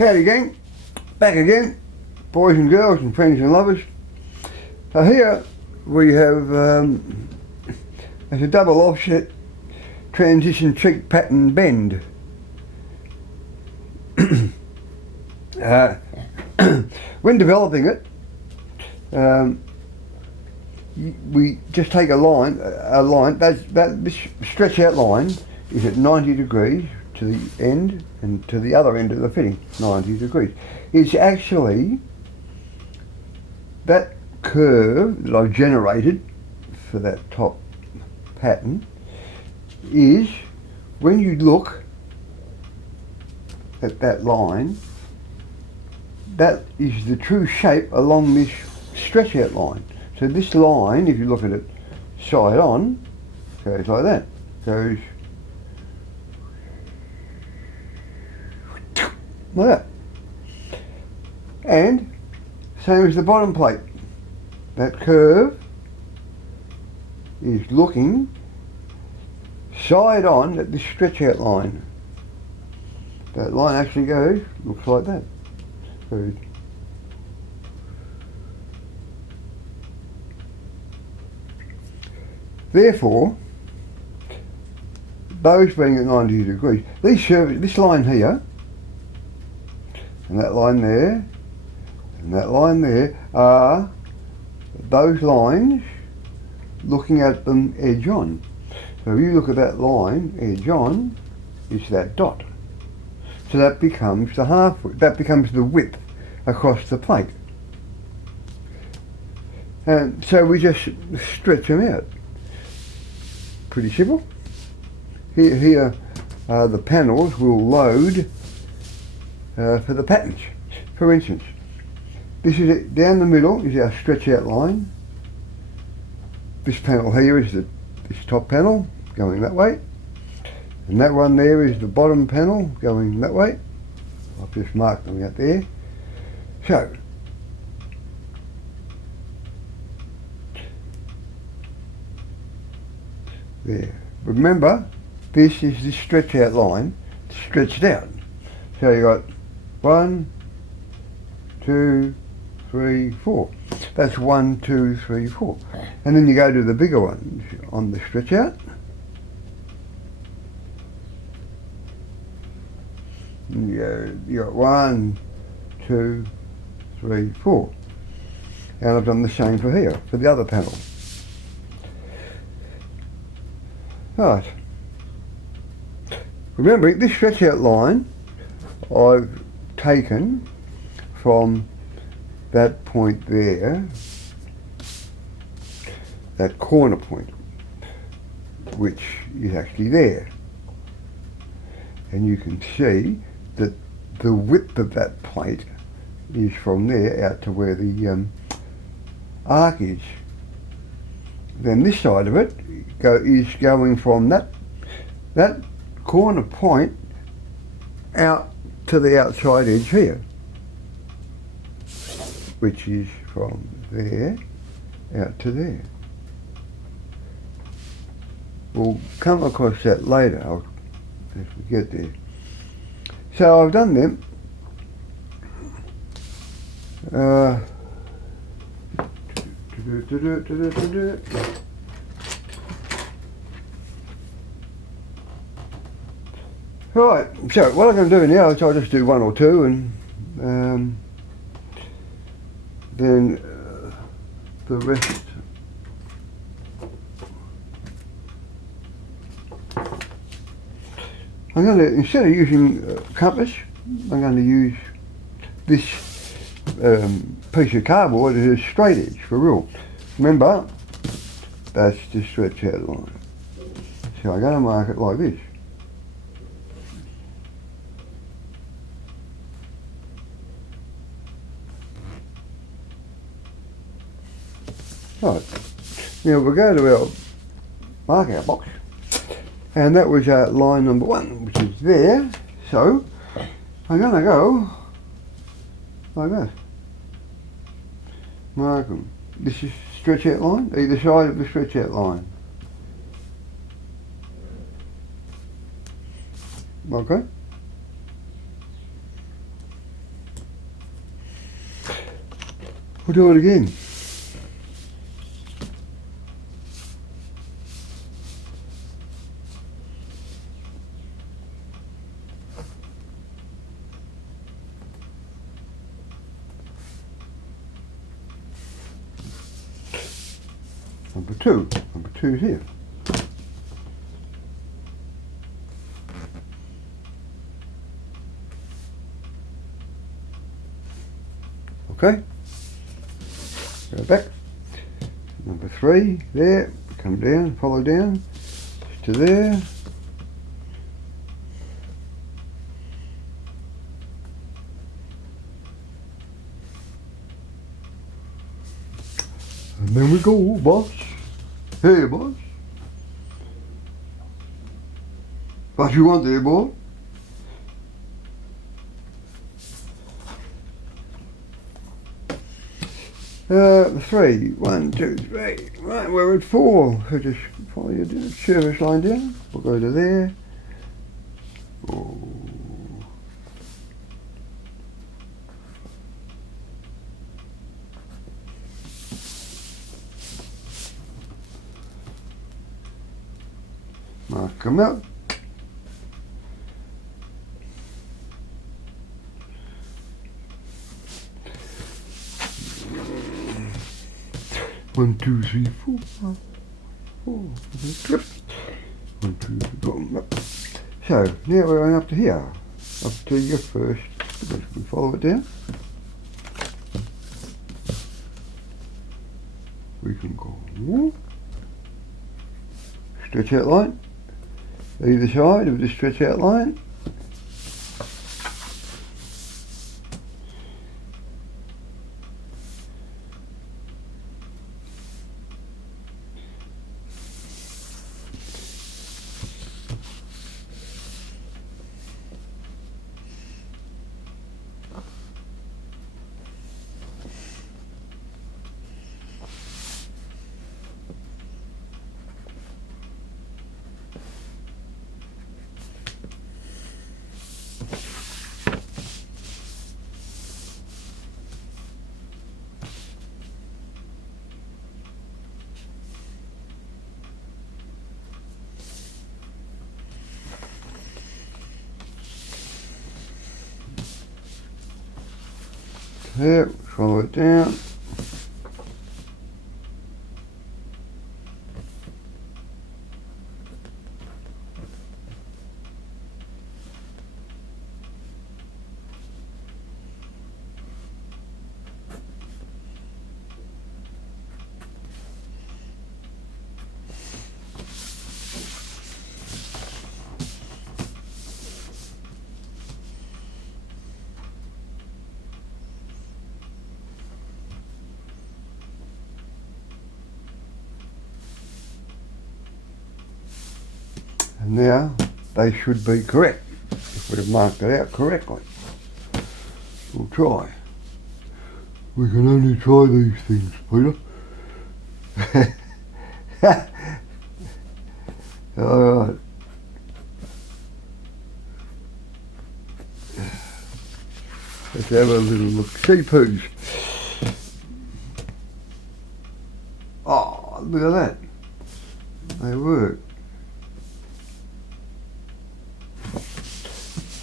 Howdy gang, back again, boys and girls and friends and lovers. So here we have as a double offset transition cheek pattern bend. When developing it, we just take a line, this stretch out line is at 90 degrees to the end and to the other end of the fitting, 90 degrees. It's actually that curve that I've generated for that top pattern is, when you look at that line, that is the true shape along this stretch out line. So this line, if you look at it side on, goes like that. Goes like that. And same as the bottom plate. That curve is looking side on at this stretch out line. That line actually looks like that. Goes therefore, those being at 90 degrees, this line here, and that line there, and that line there, are those lines looking at them edge on. So if you look at that line edge on, it's that dot. So that becomes the half width, that becomes the width across the plate. And so we just stretch them out. Pretty simple. Here the panels will load for the patterns. For instance, this is it, down the middle is our stretch out line. This panel here is this top panel going that way, and that one there is the bottom panel going that way. I've just marked them out there. So there. Remember, this is the stretch out line stretched out. So you got 1, 2, 3, 4. That's 1, 2, 3, 4. And then you go to the bigger ones on the stretch out. You got 1, 2, 3, 4. And I've done the same for here, for the other panel. Right. Remembering this stretch out line I've taken from that point there, that corner point, which is actually there. And you can see that the width of that plate is from there out to where the arc is. Then this side of it is going from that corner point out to the outside edge here, which is from there out to there. We'll come across that later as we get there. So I've done them. Right, so what I'm going to do now is I'll just do one or two, and then the rest. I'm going to, instead of using compass, I'm going to use this piece of cardboard as a straight edge for rule. Remember, that's the stretch out line. So I'm going to mark it like this. Right, now we'll go to our markout box, and that was line number 1, which is there. So I'm going to go like that. Mark them. This is stretch out line, either side of the stretch out line. Okay. We'll do it again. Number two. Number two is here. Okay. Go back. Number three, there. Come down, follow down to there. And then we go, boss. Hey, boss. What you want there, boy? Three. 1, 2, 3. Right, we're at 4. So just follow your service line down. We'll go to there. Oh. Mark them out. One, two, three, four, five, 4. Trip. 1, 2, 3, 4. So now we're going up to here, up to your first. We follow it down. We can go stretch out line. Either side of the stretch out line. There, follow it down. And now they should be correct if we've marked it out correctly. We'll try. We can only try these things, Peter. Alright. Let's have a little look. See, Poos. Oh, look at that. They work.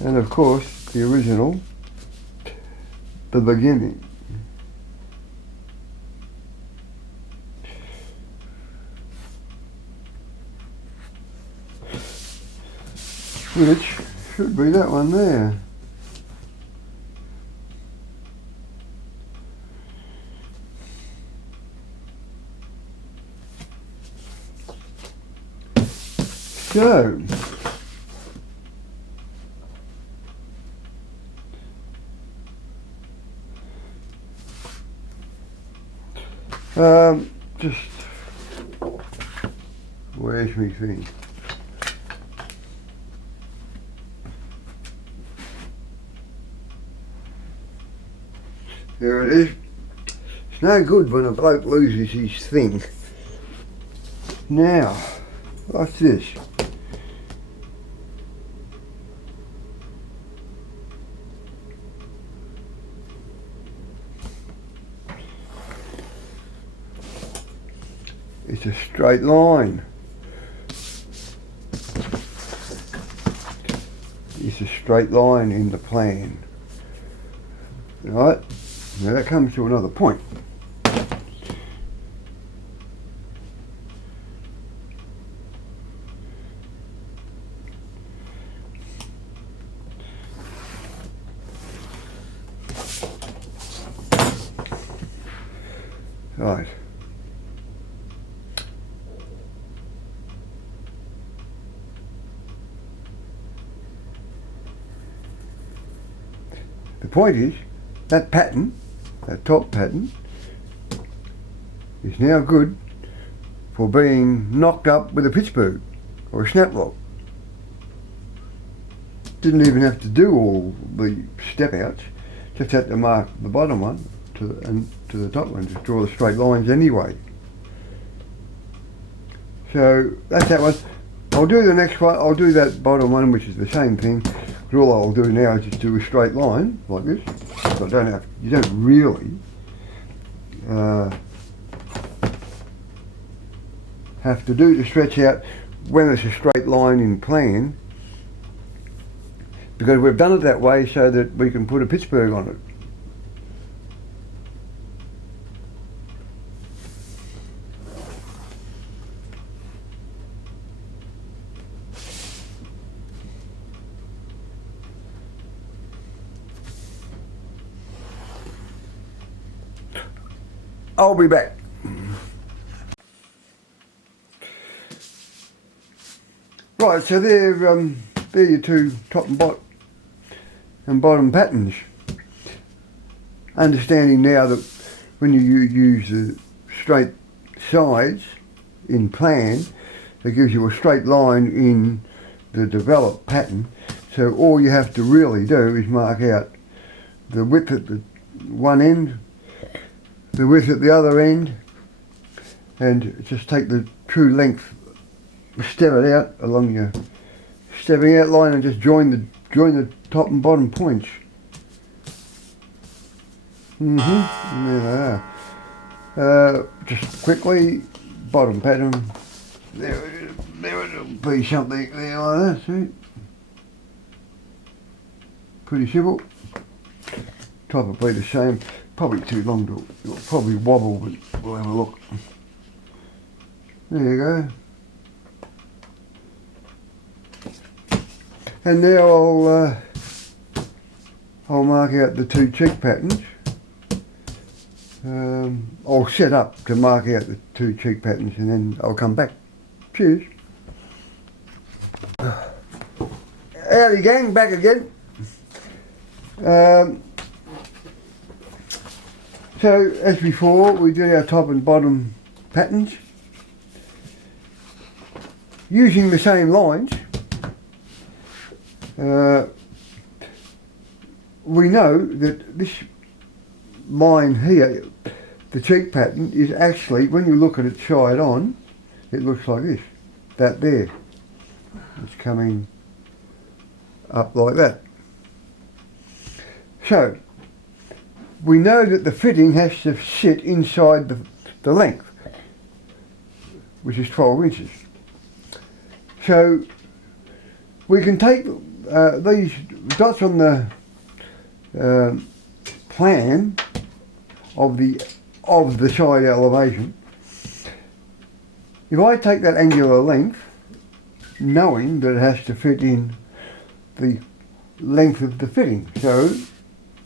And of course, the original, the beginning. Which should be that one there. So, just, where's me thing? There it is. It's no good when a bloke loses his thing. Now, what's this? straight line. It's a straight line in the plan. Right? Now that comes to another point. Right. The point is, that pattern, that top pattern, is now good for being knocked up with a Pittsburgh or a snap lock. Didn't even have to do all the step outs, just had to mark the bottom one and to the top one, just draw the straight lines anyway. So that's that one. I'll do the next one, I'll do that bottom one, which is the same thing, but all I'll do now is just do a straight line like this. So you don't really have to do the stretch out when it's a straight line in plan, because we've done it that way so that we can put a Pittsburgh on it. I'll be back. Right, so they're your two top and bottom patterns. Understanding now that when you use the straight sides in plan, it gives you a straight line in the developed pattern. So all you have to really do is mark out the width at the one end, the width at the other end, and just take the true length, step it out along your stepping out line, and just join the top and bottom points. And there they are. Just quickly, bottom pattern. There it'll be something there like that. See? Pretty simple. Top will be the same. Probably too long to, it'll probably wobble, but we'll have a look. There you go. And now I'll mark out the two cheek patterns. I'll set up to mark out the two cheek patterns and then I'll come back. Cheers. Howdy gang, back again. So as before, we did our top and bottom patterns using the same lines. We know that this line here, the cheek pattern, is actually, when you look at it side on, it looks like this. That there. It's coming up like that. So we know that the fitting has to sit inside the length, which is 12 inches. So we can take these dots on the plan of the side elevation. If I take that angular length, knowing that it has to fit in the length of the fitting, so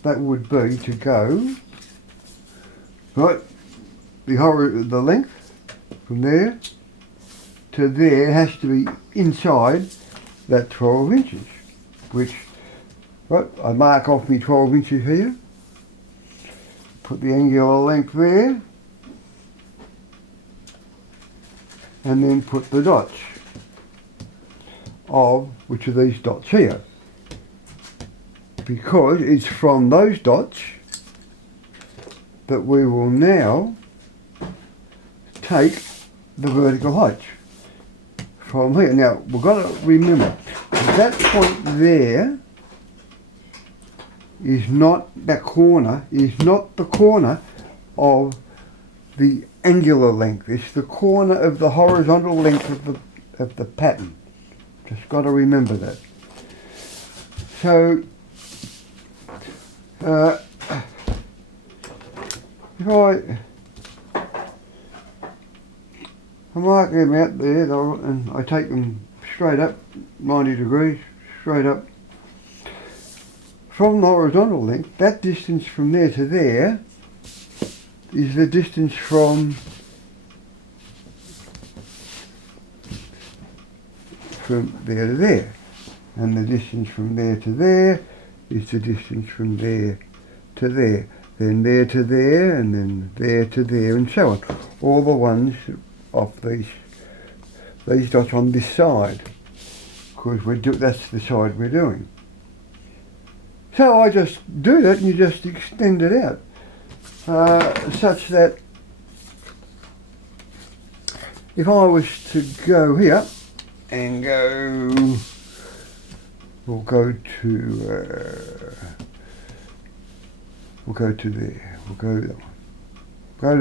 that would be to go right, the length from there to there has to be inside that 12 inches, which, right, I mark off me 12 inches here, put the angular length there, and then put the dots of which are these dots here, because it's from those dots that we will now take the vertical height from here. Now we've got to remember that point there is not, that corner is not the corner of the angular length. It's the corner of the horizontal length of the pattern. Just got to remember that. So if I mark them out there, and I take them straight up, 90 degrees, straight up. From the horizontal length, that distance from there to there is the distance from there to there. And the distance from there to there is the distance from there to there. Then there to there, and then there to there, and so on. All the ones off these dots on this side, because that's the side we're doing. So I just do that, and you just extend it out, such that if I was to go here and we'll go to there. Go to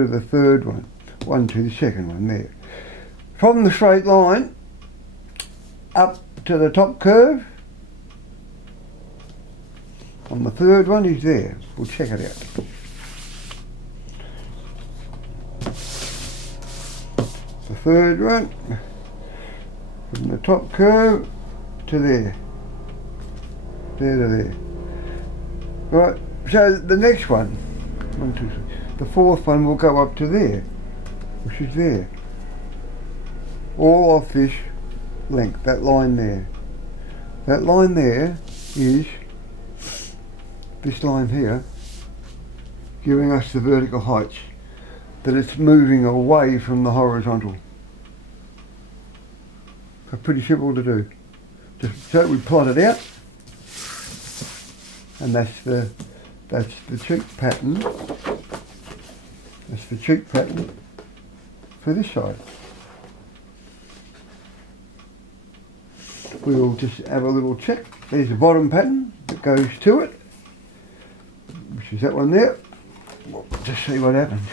the third one. To the second one there. From the straight line up to the top curve, on the third one is there. We'll check it out. The third one, from the top curve to there. There to there. Right, so the next one, 1, 2, 3, the fourth one will go up to there, which is there. All off this length, that line there. That line there is this line here, giving us the vertical heights, that it's moving away from the horizontal. So pretty simple to do. Just so we plot it out, and that's the cheek pattern. That's the cheek pattern for this side. We'll just have a little check. There's the bottom pattern that goes to it, which is that one there. We'll just see what happens.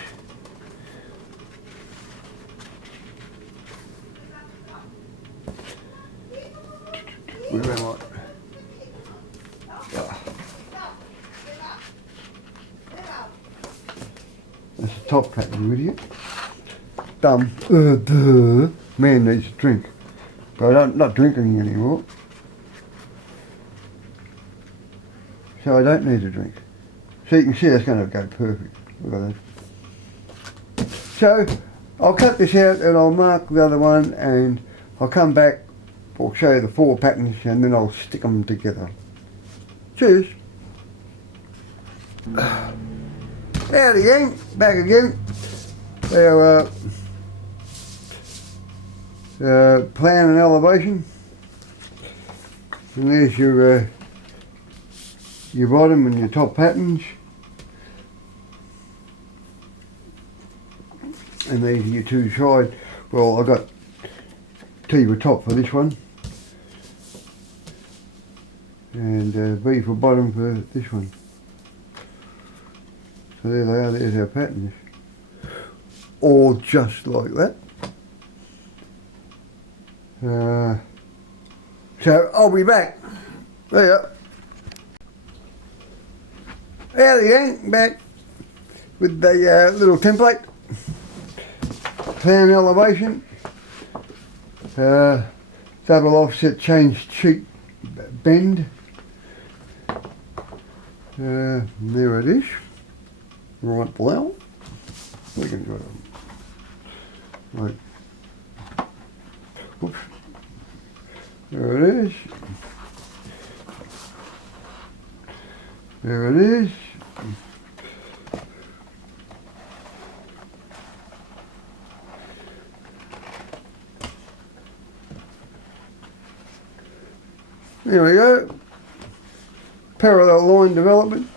Where am I? That's the top pattern, you idiot. Man needs a drink. But I'm not drinking anymore. So I don't need a drink. So you can see that's going to go perfect. Look at that. So I'll cut this out and I'll mark the other one, and I'll come back, I'll show you the 4 patterns, and then I'll stick them together. Cheers. Howdy gang, back again. Our plan and elevation. And there's your bottom and your top patterns. And these are your 2 side. Well, I got T for top for this one, and B for bottom for this one. So there they are, there's our patterns. All just like that. So I'll be back. There you are. Howdy gang, back with the little template. Plan elevation. Double offset change cheek bend. There it is. Right below. We can go right. Whoops. There it is. There it is. There we go. Parallel line development.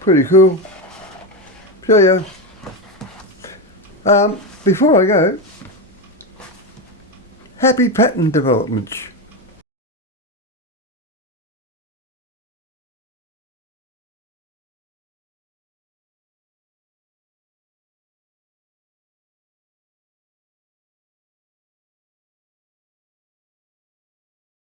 Pretty cool. See ya. Before I go, happy pattern developments.